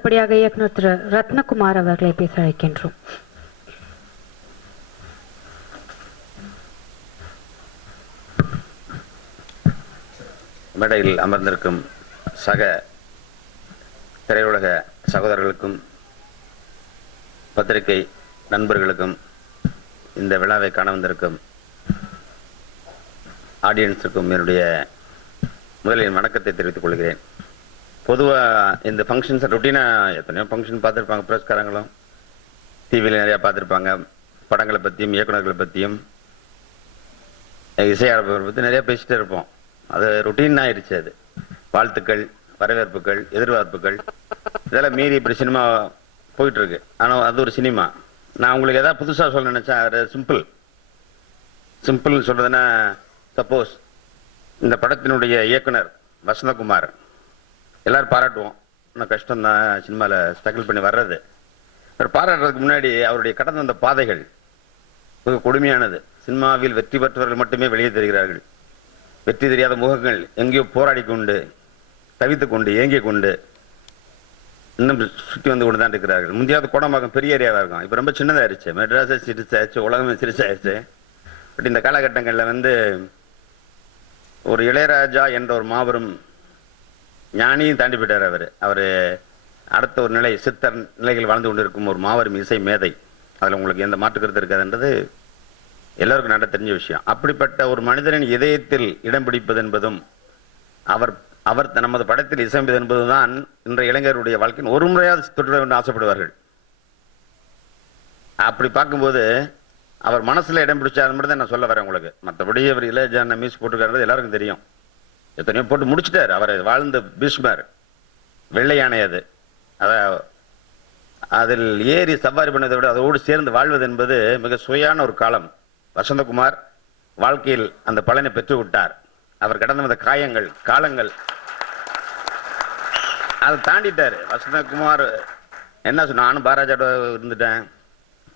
அடுத்தபடியாக இயக்குனர் திரு ரத்னகுமார் அவர்களை பேச அழைக்கின்றோம். மேடையில் அமர்ந்திருக்கும் சக திரையுலக சகோதரர்களுக்கும் பத்திரிகை நண்பர்களுக்கும் இந்த விழாவை காண வந்திருக்கும் ஆடியன்ஸுக்கும் என்னுடைய முதலில் வணக்கத்தை தெரிவித்துக் கொள்கிறேன். பொதுவாக இந்த ஃபங்க்ஷன்ஸ் ரொட்டீனாக எத்தனையோ ஃபங்க்ஷன் பார்த்துருப்பாங்க, புரஸ்காரங்களும் டிவியில் நிறையா பார்த்துருப்பாங்க. படங்களை பற்றியும் இயக்குநர்களை பற்றியும் இசையாளர்களை பற்றி நிறையா பேசிகிட்டே இருப்போம். அது ரொட்டீன் ஆயிடுச்சு. அது வாழ்த்துக்கள், வரவேற்புகள், எதிர்பார்ப்புகள் இதெல்லாம் மீறி இப்படி சினிமா போயிட்டுருக்கு. ஆனால் அது ஒரு சினிமா. நான் உங்களுக்கு எதாவது புதுசாக சொல்ல நினச்சேன். அது சிம்பிள் சொல்கிறதுன்னா, சப்போஸ் இந்த படத்தினுடைய இயக்குனர் வசந்தகுமார் எல்லோரும் பாராட்டுவோம். இன்னும் கஷ்டம்தான் சினிமாவில் ஸ்ட்ரகிள் பண்ணி வர்றது. பாராட்டுறதுக்கு முன்னாடி அவருடைய கடந்த வந்த பாதைகள் மிக கொடுமையானது. சினிமாவில் வெற்றி பெற்றவர்கள் மட்டுமே வெளியே தெரிகிறார்கள். வெற்றி தெரியாத முகங்கள் எங்கேயோ போராடி கொண்டு, தவித்து கொண்டு, ஏங்கிக் கொண்டு இன்னும் சுற்றி வந்து கொண்டு தான் இருக்கிறார்கள். முந்தையாவது கோடம்பாக்கம் பெரிய ஏரியாவாக இருக்கும், இப்போ ரொம்ப சின்னதாகிடுச்சு. மெட்ராஸை சிரிச்சாச்சு, உலகமே சிரிச்சாயிடுச்சு. பட் இந்த காலகட்டங்களில் ஒரு இளையராஜா என்ற ஒரு மாபெரும் ஞானியும் தாண்டி போயிட்டார். அவர் அடுத்த ஒரு நிலை, சித்தர் நிலைகள் வாழ்ந்து கொண்டு இருக்கும் ஒரு மாபெரும் இசை மேதை. அதில் உங்களுக்கு எந்த மாற்று கருத்து இருக்காதுன்றது எல்லோருக்கும் நல்ல தெரிஞ்ச விஷயம். அப்படிப்பட்ட ஒரு மனிதனின் இதயத்தில் இடம் பிடிப்பது என்பதும் அவர் நமது படத்தில் இசைப்பது என்பதுதான் இன்றைய இளைஞருடைய வாழ்க்கையின் ஒரு முறையாவது தொற்ற வேண்டும் ஆசைப்படுவார்கள். அப்படி பார்க்கும்போது அவர் மனசில் இடம் பிடிச்சாரு மட்டும் தான் நான் சொல்ல வரேன் உங்களுக்கு. மற்றபடி அவர் இளையராஜா மியூசிக் போட்டுருக்காரு எல்லாருக்கும் தெரியும். எத்தனையோ போட்டு முடிச்சுட்டார். அவர் வாழ்ந்த பீஷ்மர், வெள்ளை யானை. அதில் ஏறி சவாரி பண்ணதை விட அதோடு சேர்ந்து வாழ்வது என்பது மிக சுவையான ஒரு காலம். வசந்தகுமார் வாழ்க்கையில் அந்த பலனை பெற்று விட்டார். அவர் கடந்து வந்த காலங்கள் அதை தாண்டிட்டார். வசந்தகுமார் என்ன சொன்ன, நானும் பாராஜாட இருந்துட்டேன்.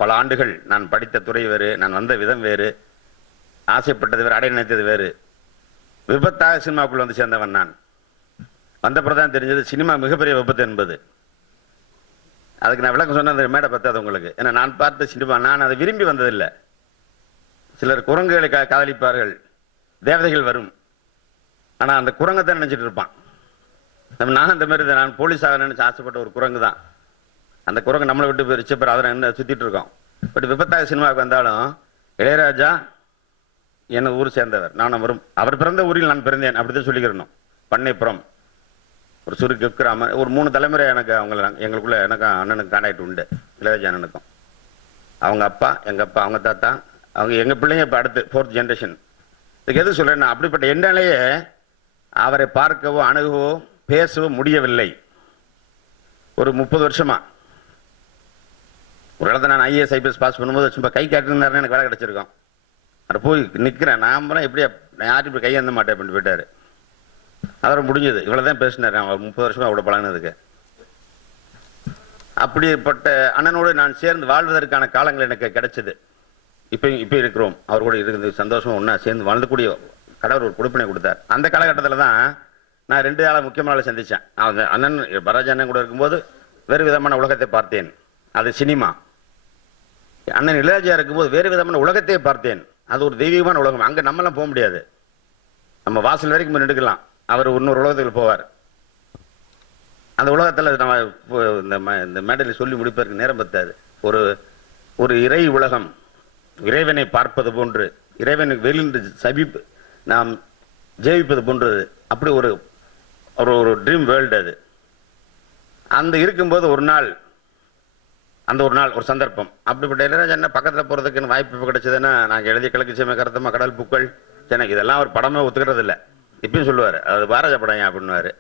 பல ஆண்டுகள் நான் படித்த துறை வேறு, நான் வந்த விதம் வேறு, ஆசைப்பட்டது வேறு, அடைய நினைத்தது வேறு. விபத்தாக சினிமாக்குள்ள வந்து சேர்ந்தவன் நான். வந்தப்பறம் தான் தெரிஞ்சது சினிமா மிகப்பெரிய விபத்து என்பது. அதுக்கு நான் விளக்கம் சொன்ன அந்த மேடை பத்தாது உங்களுக்கு. ஏன்னா நான் பார்த்த சினிமா, நான் அதை விரும்பி வந்ததில்லை. சிலர் குரங்குகளை காதலிப்பார்கள், தேவதைகள் வரும். ஆனால் அந்த குரங்கை தான் நினச்சிட்டு இருப்பான். நான் அந்த மாதிரி தான், நான் போலீஸாக நினச்சி ஆசைப்பட்ட ஒரு குரங்கு தான். அந்த குரங்கு நம்மளை விட்டு போய் பேர் அதை என்ன சுற்றிட்டு இருக்கோம். பட் விபத்தாக சினிமாவுக்கு வந்தாலும் இளையராஜா என்ன ஊர் சேர்ந்தவர், நானும் வரும். அவர் பிறந்த ஊரில் நான் பிறந்தேன், அப்படிதான் சொல்லிக்கிறணும். பண்ணைப்புறம் ஒரு சுருக்கு கிராம ஒரு 3 தலைமுறை எனக்கு எங்களுக்குள்ள எனக்கும் அண்ணனுக்கு கான்டாக்ட் உண்டு. இளையராஜா அண்ணனுக்கும் அவங்க அப்பா, எங்கள் அப்பா, அவங்க தாத்தா, அவங்க எங்கள் பிள்ளைங்க இப்போ அடுத்து 4th ஜென்ரேஷன். இதுக்கு எது சொல்கிறேன்னா, அப்படிப்பட்ட என்னாலேயே அவரை பார்க்கவோ அணுகவோ பேசவோ முடியவில்லை. ஒரு 30 வருஷமா. ஒரு இடத்துல நான் IAS IPS பாஸ் பண்ணும்போது சும்மா கை காட்டிருந்தாருன்னு எனக்கு வேலை கிடச்சிருக்கோம். அதை போய் நிற்கிறேன். நாமெல்லாம் எப்படியா, நான் யாரும் இப்படி கையேந்த மாட்டேன் அப்படின்னு போயிட்டாரு. அதோட முடிஞ்சது. இவ்வளோதான் பேசினார். அவர் 30 வருஷமா அவ்வளோ பழகினதுக்கு. அப்படிப்பட்ட அண்ணனோடு நான் சேர்ந்து வாழ்வதற்கான காலங்கள் எனக்கு கிடைச்சது. இப்போ இருக்கிறோம். அவர் கூட இருக்கிறது சந்தோஷமா ஒன்றா சேர்ந்து வாழ்ந்துக்கூடிய கடவுள் ஒரு கொடுப்பினை கொடுத்தார். அந்த காலகட்டத்தில் தான் நான் 2 ஆளை முக்கியமான ஆளை சந்தித்தேன். அவங்க அண்ணன் பராஜ் அண்ணன் கூட இருக்கும்போது வேறு விதமான உலகத்தை பார்த்தேன். அது சினிமா. அண்ணன் இளையராஜா இருக்கும்போது வேறு விதமான உலகத்தையே பார்த்தேன். அது ஒரு தெய்வீகமான உலகம். அங்கே நம்மளாம் போக முடியாது. நம்ம வாசல் வரைக்கும் நின்றுக்கலாம். அவர் இன்னொரு உலகத்துக்கு போவார். அந்த உலகத்தில் நம்ம இந்த மேடையில் சொல்லி முடிப்பதற்கு நேரம் பத்தாது. ஒரு இறை உலகம், இறைவனை பார்ப்பது போன்று, இறைவனுக்கு வெளியின்று சபிப்பு நாம் ஜெயிப்பது போன்றது. அப்படி ஒரு ஒரு ட்ரீம் வேர்ல்டு அது. அந்த இருக்கும்போது ஒரு நாள் ஒரு சந்தர்ப்பம். அப்படிப்பட்ட இளையராஜா என்ன பக்கத்தில் போகிறதுக்கு வாய்ப்பு கிடைச்சதுன்னா, நாங்கள் எழுதிய கிழக்கு சீமை கருத்தமா கடல் பூக்கள் எனக்கு இதெல்லாம் ஒரு படமே ஒத்துக்கிறது இல்லை. இப்பயும் சொல்லுவார், அது பாரஜா படம் அப்படின்னுவார்.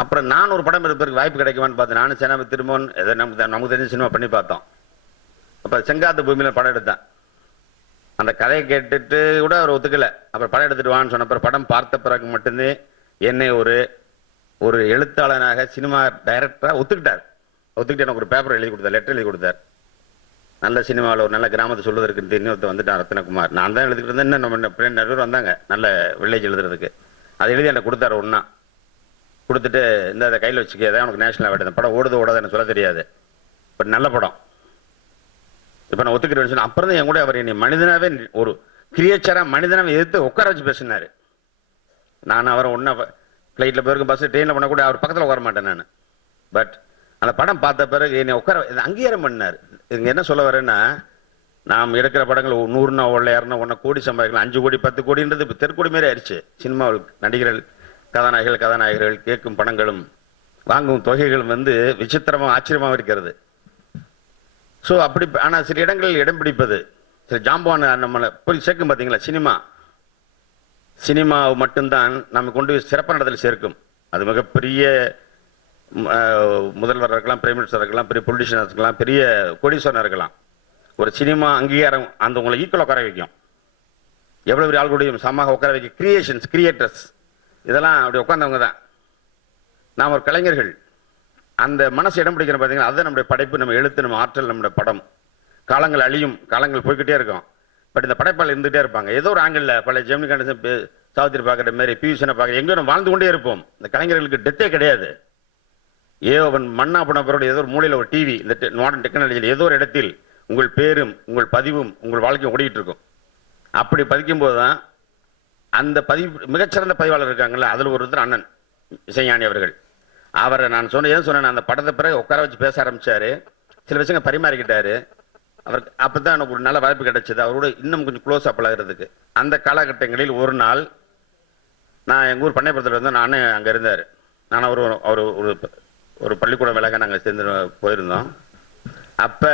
அப்புறம் நான் ஒரு படம் எடுப்பதற்கு வாய்ப்பு கிடைக்குமான்னு பார்த்தேன். நானும் சேனாமி திருமோன் எதை நமக்கு தெரிஞ்ச சினிமா பண்ணி பார்த்தோம். அப்போ செங்காத்து பூமியில் படம் எடுத்தேன். அந்த கதையை கேட்டுட்டு கூட அவர் ஒத்துக்கலை. அப்புறம் படம் எடுத்துட்டு வான்னு சொன்ன படம் பார்த்த பிறகு மட்டுமே என்னை ஒரு எழுத்தாளனாக சினிமா டைரக்டராக ஒத்துக்கிட்டு எனக்கு ஒரு பேப்பர் எழுதி கொடுத்தார், லெட்டர் எழுதி கொடுத்தார். நல்ல சினிமாவில் ஒரு நல்ல கிராமத்தை சொல்வதற்கு இன்னொருத்த வந்துட்டான் ரத்னகுமார். நான் தான் எழுதிக்கிட்டு இருந்தேன். இன்னும் நம்ம நிறைய பேர் வந்தாங்க நல்ல வில்லேஜ் எழுதுறதுக்கு. அதை எழுதி எனக்கு கொடுத்தாரு ஒன்றா. கொடுத்துட்டு இந்த கையில் வச்சுக்க, ஏதாவது உனக்கு நேஷனல் அவார்டு. இந்த படம் ஓடுது ஓடாது எனக்கு சொல்ல தெரியாது, பட் நல்ல படம், இப்போ நான் ஒத்துக்கிறேன்னு சொன்னேன். அப்புறம் தான் என் கூட அவர் என்னை மனிதனாவே ஒரு கிரியேச்சராக மனிதனாவே எதிர்த்து உட்கார வச்சு பேசினார். நான் அவரை ஒன்றா ஃப்ளைட்டில் போயிருக்க, பஸ் ட்ரெயினில் பண்ண கூட அவர் பக்கத்தில் உட்கார மாட்டேன் நான். பட் அந்த படம் பார்த்த பிறகு என்னை உட்கார அங்கீகாரம் பண்ணார். இங்கே என்ன சொல்ல வரேன்னா, நாம் எடுக்கிற படங்கள் 100னா ஓடல, 200 கோடி சம்பாதிக்கலாம், 5 கோடி 10 கோடின்றது இப்போ தெற்கோடி மாரி ஆயிடுச்சு. சினிமாவில் நடிகர்கள் கதாநாயகர்கள் கேட்கும் பணங்களும் வாங்கும் தொகைகளும் வந்து விசித்திரமாக ஆச்சரியமாக இருக்கிறது. ஸோ அப்படி, ஆனால் சில இடங்களில் இடம் பிடிப்பது, சில ஜாம்பவான நம்மளை போய் சேர்க்கும் பார்த்தீங்களா, சினிமா மட்டும்தான் நம்ம கொண்டு போய் சிறப்பான இடத்துல சேர்க்கும். அது மிகப்பெரிய முதல்வர் இருக்கலாம், பிரைம் மினிஸ்டர் இருக்கலாம், பெரிய பொலிட்டிஷியன் இருக்கலாம், பெரிய கோடீஸ்வரன் இருக்கலாம். ஒரு சினிமா அங்கீகாரம் அந்த உங்களை ஈக்குவலாக உட்கார வைக்கும். எவ்வளோ பெரிய ஆள்கூடையும் சமமாக உட்கார வைக்க கிரியேட்டர்ஸ் இதெல்லாம் அப்படி உட்கார்ந்தவங்க தான். நாம் ஒரு கலைஞர்கள், அந்த மனசு இடம் பிடிக்கிற பார்த்தீங்கன்னா அதுதான் நம்முடைய படைப்பு, நம்ம எழுத்து, நம்ம ஆற்றல், நம்முடைய படம். காலங்கள் அழியும், காலங்கள் போய்கிட்டே இருக்கும், பட் இந்த படைப்பாளர் இருந்துகிட்டே இருப்பாங்க. ஏதோ ஒரு ஆங்கிளில் பழைய ஜெமினி கணேசன், சாவித்திரி பார்க்குற மாதிரி, பியூஷனை பார்க்குற, எங்கேயும் நம்ம வாழ்ந்து கொண்டே இருப்போம். இந்த கலைஞர்களுக்கு டெத்தே கிடையாது. அவன் மண்ணா பண்ண பிறகு ஏதோ ஒரு மூலையில் ஒரு டிவி, இந்த மாடர்ன் டெக்னாலஜியில் ஏதோ ஒரு இடத்தில் உங்கள் பேரும் உங்கள் பதிவும் உங்கள் வாழ்க்கையும் ஓடிக்கிட்டு இருக்கும். அப்படி பதிக்கும் போது தான் அந்த பதிவு மிகச்சிறந்த பதிவாளர் இருக்காங்கல்ல, அதில் ஒருத்தர் அண்ணன் இசைஞானி அவர்கள். அவரை நான் சொன்னேன் அந்த படத்தை பிறகு உட்கார வச்சு பேச ஆரம்பிச்சாரு, சில விஷயங்கள் பரிமாறிக்கிட்டாரு. அவருக்கு அப்போ தான் எனக்கு ஒரு நல்ல வாய்ப்பு கிடைச்சது அவரோட இன்னும் கொஞ்சம் க்ளோஸாக பழகிறதுக்கு. அந்த காலகட்டங்களில் ஒரு நாள் நான் எங்கள் ஊர் பண்ணைப்புறத்தில் இருந்தேன், நானே அங்கே இருந்தார். நான் அவர் ஒரு பள்ளிக்கூடம் விலக நாங்கள் சேர்ந்து போயிருந்தோம். அப்போ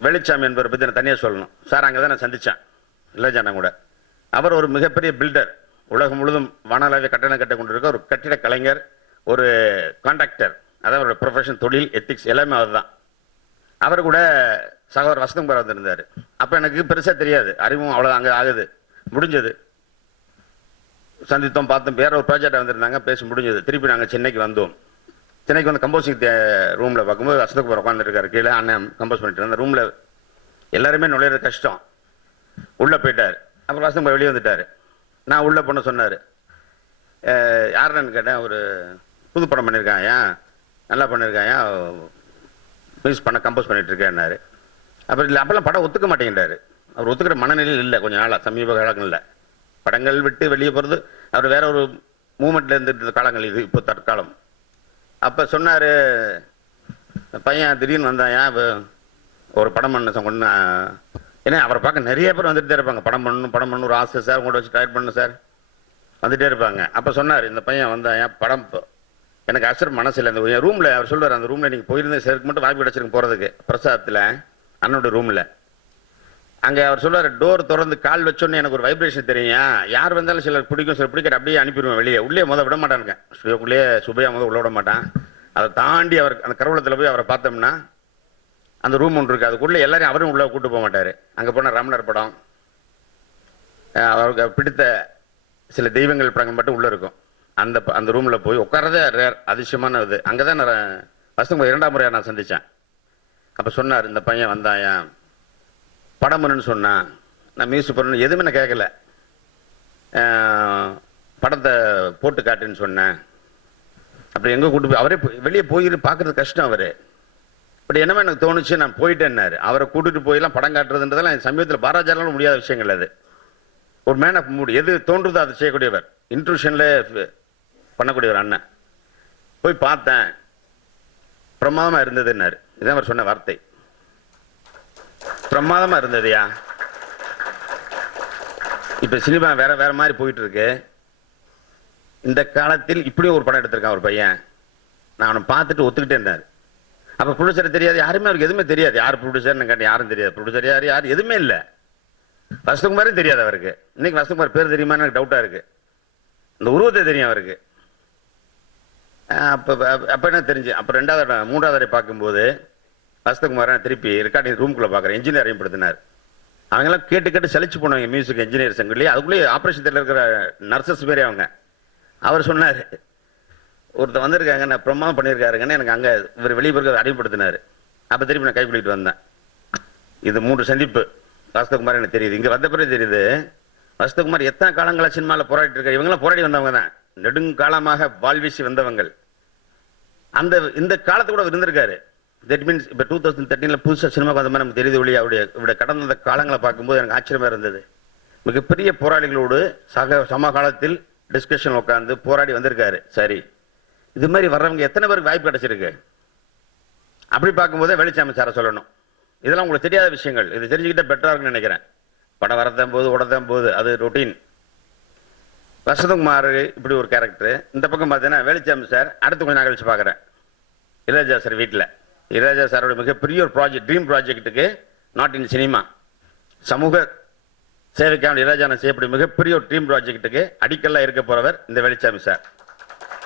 வெளிச்சாமி என்பவரை பற்றி நான் தனியாக சொல்லணும் சார். அங்கே தான் நான் சந்தித்தேன் இல்லைஜானா கூட. அவர் ஒரு மிகப்பெரிய பில்டர், உலகம் முழுதும் வானளாவிய கட்டணம் கட்ட கொண்டிருக்க ஒரு கட்டிட கலைஞர், ஒரு கான்ட்ராக்டர், அதாவது அவரோட ப்ரொஃபஷன், தொழில், எத்திக்ஸ் எல்லாமே அவர் தான். அவர் கூட சகோதரர் வசந்தகுமார் வந்திருந்தார். அப்போ எனக்கு பெருசாக தெரியாது, அறிவும் அவ்வளோ அங்கே ஆகுது, முடிஞ்சது, சந்தித்தோம், பார்த்தோம். வேற ஒரு ப்ராஜெக்ட் வந்திருந்தாங்க, பேசி முடிஞ்சது. திருப்பி நாங்கள் சென்னைக்கு வந்தோம். சென்னைக்கு வந்து கம்போசிங் ரூமில் பார்க்கும்போது வசந்தகுமார் உட்காந்துருக்காரு கீழே, அண்ணன் கம்போஸ் பண்ணிட்டு இருந்த ரூமில். எல்லாருமே நுழையிறது கஷ்டம், உள்ளே போயிட்டார். அப்புறம் வசந்தகுமார் வெளியே வந்துட்டார். நான் உள்ளே போன சொன்னார், யாருன்னு கேட்டேன். ஒரு புது படம் பண்ணியிருக்கான், ஏன் நல்லா பண்ணியிருக்கான், ஏன் மியூசிக் பண்ண கம்போஸ் பண்ணிட்டு இருக்கேன்னாரு. அப்புறம் இல்லை, அப்பெல்லாம் படம் ஒத்துக்க மாட்டேங்கிறாரு. அவர் ஒத்துக்கிற மனநிலையில் இல்லை கொஞ்சம் நாளாக, சமீப காலங்களில். படங்கள் விட்டு வெளியே போகிறது, அவர் வேற ஒரு மூமெண்ட்ல இருந்துட்டு காலங்கள் இது, இப்போ தற்காலம். அப்போ சொன்னார், பையன் திடீர்னு வந்தான், ஏன் ஒரு படம் பண்ண சொன்னா. ஏன்னா அவரை பார்க்க நிறைய பேர் வந்துகிட்டே இருப்பாங்க, படம் பண்ணணும் ஒரு ஆசை சார், உங்களோட வச்சு ட்ரை பண்ணணும் சார், வந்துகிட்டே இருப்பாங்க. அப்போ சொன்னார், இந்த பையன் வந்தான், ஏன் படம் எனக்கு அசர் மனசில் இந்த ரூமில். அவர் சொல்லுவார், அந்த ரூமில் நீங்கள் போயிருந்தே சருக்கு மட்டும் வாய்ப்பு கிடச்சிருக்கு போகிறதுக்கு, பிரசாதத்தில் அண்ணோட ரூமில். அங்கே அவர் சொல்லுவார், டோர் திறந்து கால் வச்சோன்னு எனக்கு ஒரு வைப்ரேஷன் தெரியும், யார் வந்தாலும் சிலர் பிடிக்கும், சிலர் பிடிக்கிற, அப்படியே அனுப்பிடுவேன் வெளியே. உள்ளே விட மாட்டானுங்க, ஸ்டுடியோக்குள்ளேயே சுபையா உள்ள விட மாட்டான். அதை தாண்டி அவர் அந்த கருவூலத்தில் போய் அவரை பார்த்தோம்னா அந்த ரூம் ஒன்று இருக்குது, அதுக்குள்ளே எல்லாரையும் அவரும் உள்ளே கூட்டு போக மாட்டார். அங்கே போனால் ரமணர் படம், அவருக்கு பிடித்த சில தெய்வங்கள் படங்கள் மட்டும் உள்ளே இருக்கும். அந்த ரூமில் போய் உட்காரதே ரேர், அதிசயமான இது. அங்கே தான் நான் வசந்தகுமார் 2ஆம் முறையாக நான் சந்தித்தேன். அப்போ சொன்னார், இந்த பையன் வந்தான், ஏன் படம் பண்ணுன்னு சொன்னான், நான் மியூசிக் பண்ணணும், எதுவுமே நான் கேட்கல, படத்தை போட்டு காட்டுன்னு சொன்னேன். அப்படி எங்கே கூட்டு போய் அவரே வெளியே போயிட்டு பார்க்குறது கஷ்டம் அவர். பட் என்னமே எனக்கு தோணுச்சு, நான் போயிட்டேன்னாரு. அவரை கூட்டிட்டு போயெல்லாம் படம் காட்டுறதுன்றதெல்லாம் என் சமீபத்தில் பாராஜாலும் முடியாத விஷயங்கள். அது ஒரு மேன் ஆஃப் மூட், எது தோன்றுதோ அதை செய்யக்கூடியவர், இன்ட்ரூஷனில் பண்ணக்கூடியவர் அண்ணன். போய் பார்த்தேன், பிரமாதமாக இருந்ததுன்னாரு. இதான் அவர் சொன்ன வார்த்தை, பிரமாதமாக இருந்ததுயா. இப்போ சினிமா வேற வேற மாதிரி போயிட்டு இருக்கு. இந்த காலத்தில் இப்படியும் ஒரு படம் எடுத்திருக்கான் ஒரு பையன், நான் அவனை பார்த்துட்டு ஒத்துக்கிட்டே இருந்தார். அப்போ ப்ரொடியூசர் தெரியாது, யாருமே அவருக்கு எதுவுமே தெரியாது, யார் ப்ரொடியூசர்னு கேட்டேன், யாரும் தெரியாது. ப்ரொடியூசர் யார் எதுவுமே இல்லை. வசந்தகுமாரே தெரியாது அவருக்கு. இன்னைக்கு வசந்தகுமார் பேர் தெரியுமான்னு எனக்கு டவுட்டாக இருக்கு. இந்த உருவத்தை தெரியும் அவருக்கு. அப்போ என்ன தெரிஞ்சு, அப்போ 3வது பார்க்கும்போது வசந்தகுமாரை திருப்பி ரெக்கார்டிங் ரூம்குள்ளே பார்க்குறேன், இன்ஜினியர் அறிமுகப்படுத்தினார். அவங்கெல்லாம் கேட்டு சலிச்சு போனவங்க மியூசிக் இன்ஜினியர் சங்கத்திலேயே. அதுக்குள்ளேயே ஆப்ரேஷன் தேட்டரில் இருக்கிற நர்சஸ் மாரி அவங்க. அவர் சொன்னார், ஒருத்தர் வந்திருக்காங்க, நான் பிரமாதம் பண்ணியிருக்காருங்கன்னு எனக்கு அங்கே இவர் வெளியே போய் அறிமுகப்படுத்தினார். அப்போ திருப்பி நான் கை பிடிக்கிட்டு வந்தேன். இது 3 சந்திப்பு வசந்தகுமார் எனக்கு தெரியுது. இங்கே வந்த பிறகு தெரியுது வசந்தகுமார் எத்தனை காலங்களா சினிமாவில் போராடிட்டு இருக்காரு. இவங்கெல்லாம் போராடி வந்தவங்க தான். நெடுங்காலமாக வாழ்வீசி வந்தவங்கள். இந்த காலத்து கூட இருந்திருக்காரு. தட் மீன்ஸ் இப்போ 2013 புதுசாக சினிமாவுக்கு வந்த மாதிரி நமக்கு தெரியுது ஒளி. அவருடைய கடந்த காலங்களை பார்க்கும்போது எனக்கு ஆச்சரியமா இருந்தது. மிகப்பெரிய போராளிகளோடு சமகாலத்தில் டிஸ்கஷன் உட்காந்து போராடி வந்திருக்காரு. சரி, இது மாதிரி வர்றவங்க எத்தனை பேருக்கு வாய்ப்பு கிடைச்சிருக்கு? அப்படி பார்க்கும்போதே வேலுச்சாமி சாரை சொல்லணும். இதெல்லாம் உங்களுக்கு தெரியாத விஷயங்கள். இது தெரிஞ்சுக்கிட்ட பெட்டரா இருக்குன்னு நினைக்கிறேன். படம் வரதான் போது உடதான் போது அது ரொட்டீன். வசந்தகுமார் இப்படி ஒரு கேரக்டர். இந்த பக்கம் பார்த்தீங்கன்னா வேலுச்சாமி சார் அடுத்து கொஞ்சம் நான் கழிச்சு பார்க்குறேன். இளையராஜா சார் வீட்டில் இளையராஜா சாரோட மிகப்பெரிய ஒரு ப்ராஜெக்ட், ட்ரீம் ப்ராஜெக்ட்டுக்கு, நாட் இன் சினிமா, சமூக சேவைக்கான இளையராஜா செய்யக்கூடிய மிகப்பெரிய ஒரு ட்ரீம் ப்ராஜெக்ட்டுக்கு அடிக்கல்லாம் இருக்க போறவர் இந்த வேலுச்சாமி சார்.